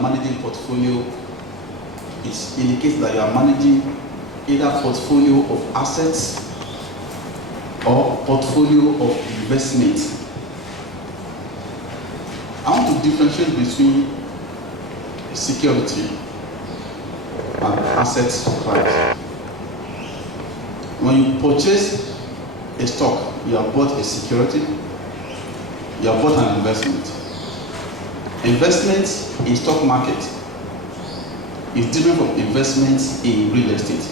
are managing portfolio, it indicates that you are managing either portfolio of assets or portfolio of investment. I want to differentiate between security and assets class. When you purchase a stock, you have bought a security, you have bought an investment. Investment in stock market is different from investments in real estate.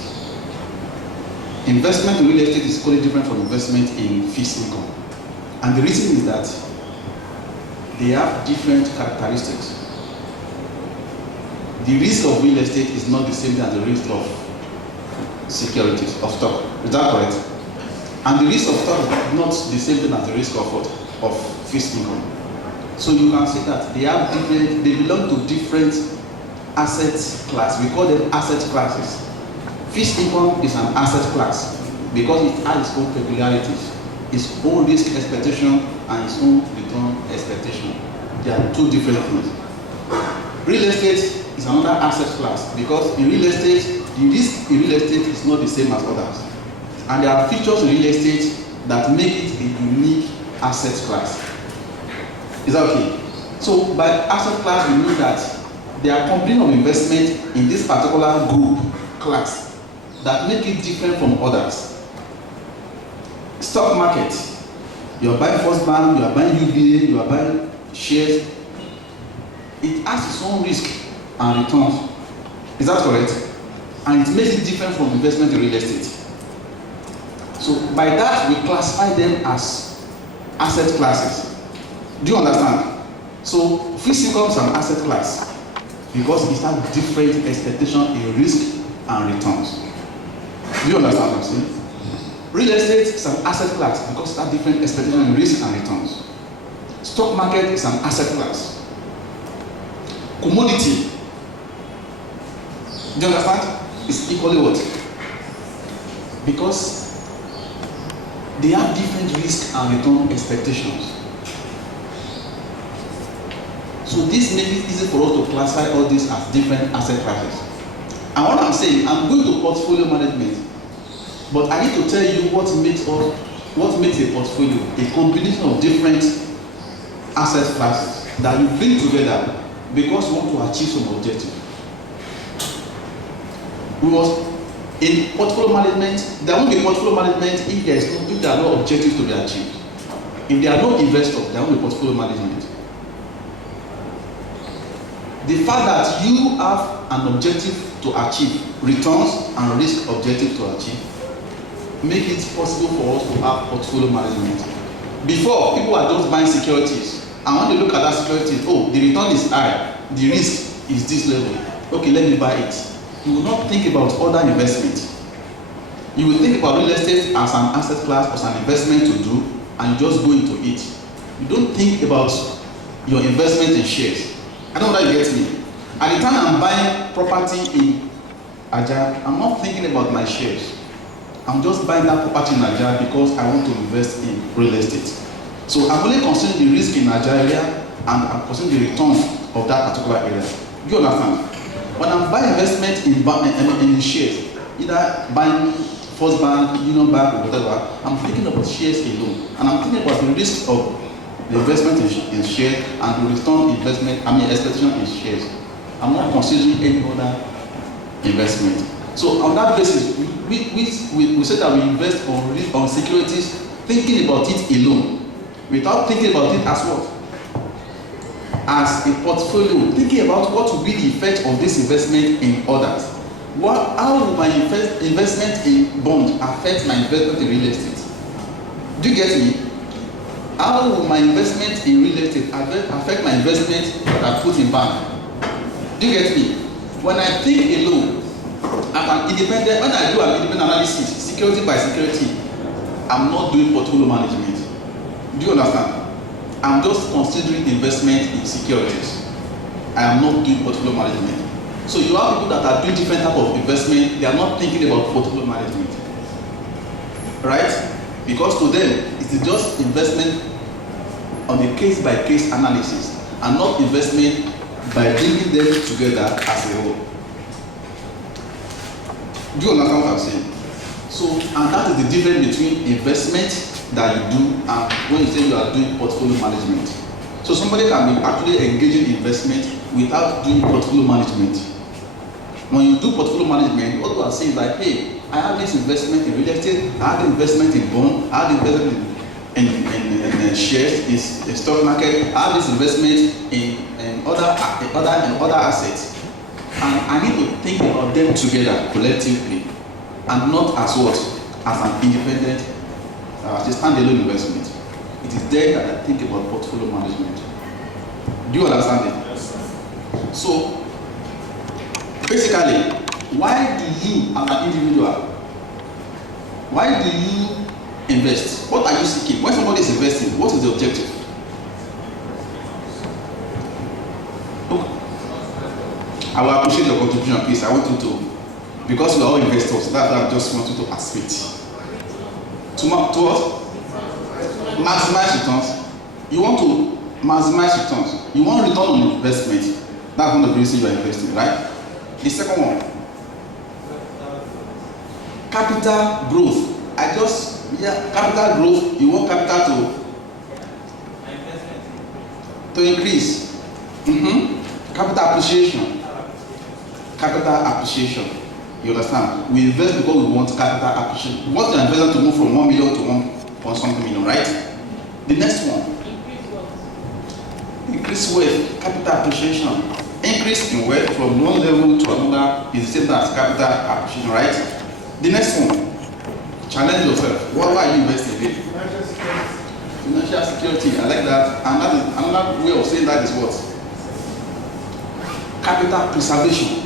Investment in real estate is totally different from investment in fixed income. And the reason is that they have different characteristics. The risk of real estate is not the same as the risk of securities, of stock. Is that correct? And the risk of stock is not the same thing as the risk of what? Of fixed income. So you can see that they have different, they belong to different asset class. We call them asset classes. Fixed income is an asset class because it has its own peculiarities, its own risk expectation and its own return expectation. They are two different things. Real estate is another asset class because in real estate, the risk in real estate is not the same as others. And there are features in real estate that make it a unique asset class. Is that okay? So by asset class, we mean that there are components of investment in this particular group, class, that make it different from others. Stock market, you are buying First Bank, you are buying UBA, you are buying shares. It has its own risk and returns. Is that correct? And it makes it different from investment in real estate. So by that, we classify them as asset classes. Do you understand? So fixed income is an asset class because it has different expectations in risk and returns. Do you understand what I'm saying? Real estate is an asset class because it has different expectations in risk and returns. Stock market is an asset class. Commodity, do you understand? It's equally what? Because they have different risk and return expectations. So this makes it easy for us to classify all these as different asset classes. And what I'm saying, I'm going to portfolio management, but I need to tell you what makes a portfolio, a combination of different asset classes that you bring together because you want to achieve some objective. We must, in portfolio management, there won't be portfolio management if there are no objectives to be achieved. If there are no investors, there won't be portfolio management. The fact that you have an objective to achieve, returns and risk objective to achieve, make it possible for us to have portfolio management. Before, people are just buying securities, and when they look at that security, oh, the return is high, the risk is this level. Okay, let me buy it. You will not think about other investment. You will think about real estate as an asset class, as an investment to do, and you just go into it. You don't think about your investment in shares. I don't know whether you get me. At the time I'm buying property in Aja, I'm not thinking about my shares. I'm just buying that property in Aja because I want to invest in real estate. So I'm only considering the risk in Aja area and I'm considering the return of that particular area. Do you understand? When I'm buying investment in shares, either buying First Bank, Union Bank, or whatever, I'm thinking about shares alone. And I'm thinking about the risk of the investment in shares and the return expectation in shares. I'm not considering any other investment. So on that basis, we say that we invest on securities thinking about it alone, without thinking about it as what? As a portfolio, thinking about what will be the effect of this investment in others. How will my investment in bond affect my investment in real estate? Do you get me? How will my investment in real estate affect my investment that I put in bank? Do you get me? When I think alone, when I do an independent analysis, security by security, I'm not doing portfolio management. Do you understand? I'm just considering investment in securities. I am not doing portfolio management. So you have people that are doing different type of investment, they are not thinking about portfolio management. Right? Because to them, it is just investment on a case-by-case analysis and not investment by bringing them together as a whole. Do you understand what I'm saying? So, and that is the difference between investment that you do and when you say you are doing portfolio management. So somebody can be actually engaging in investment without doing portfolio management. When you do portfolio management, what you are saying is like, hey, I have this investment in real estate, I have investment in bond, I have investment in shares, in stock market, I have this investment in other assets. And I need to think about them together collectively and not as what? As an independent, as a standalone investment. It is there that I think about portfolio management. Do you understand it? Yes, sir. So, basically, why do you, as an individual, why do you invest? What are you seeking? When somebody is investing, what is the objective? I will appreciate your contribution, please. I want you to, because we are all investors, that's why I just want you to participate. To what? Maximize returns. You want to maximize returns. You want return on investment. That's one of the reasons you are investing, right? The second one, capital growth. Capital growth. You want capital to increase. Capital appreciation. Capital appreciation. You understand? We invest because we want capital appreciation. We want the investment to move from 1 million to 1.something million, right? The next one. Increase wealth. Capital appreciation. Increase in wealth from one level to another is the same as capital appreciation, right? The next one. Challenge yourself. Why are you investing in? Financial security. I like that. And that is another way of saying that is what? Capital preservation.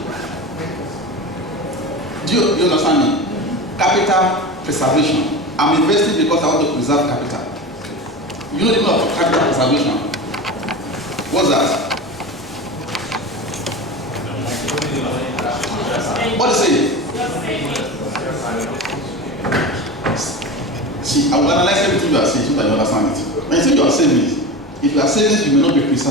Do you understand me? Capital preservation. I'm investing because I want to preserve capital. You know the meaning of capital preservation? What's that? What is it? See, I will analyze everything you are saying so that you understand it. When you say you are saving, if you are saving, you may not be preserved.